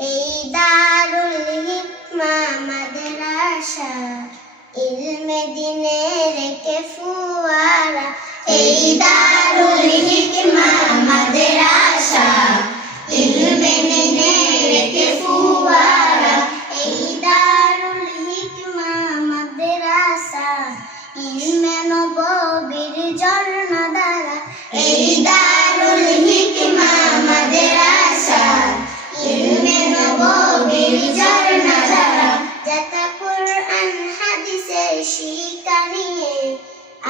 এই দারুল হিকমা মাদ্রাসা ইলমে দিনে রেখে ফুয়ারা। এই দারুল হিকমা মাদ্রাসা ইলমে দিনে রেখে ফুয়ারা। এই দারুল হিকমা মাদ্রাসা ইলমে নববীর ঝর্ণা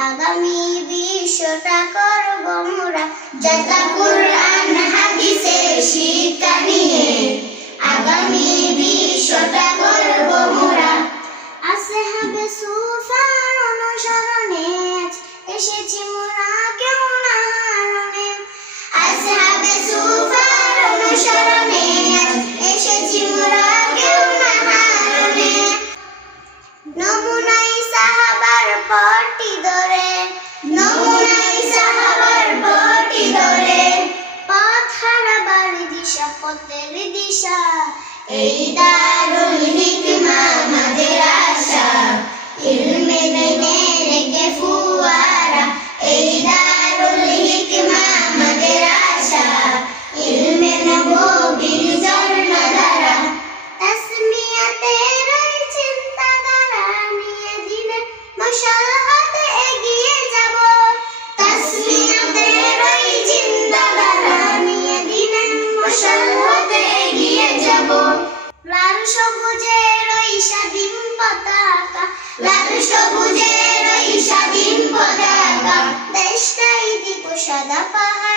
আগামী বিশ্বটা করব মোরা। যাতা কোরআন, হাদিসের শিক্ষা নিয়ে। আগামী বিশ্বটা করব মোরা। আসহাবে সুফার অনুসরণে এসেছি পটি ধরে নমুনাই সাহাবার পটি ধরে। পথ হারাবার দিশা পথের দিশা এই দারুল মশাল এগিয়ে যাব। লাল সবুজের ওই স্বাধীন পতাকা, লাল সবুজের ওই স্বাধীন পতাকা। দেশটাই দিব সাদা হিকমা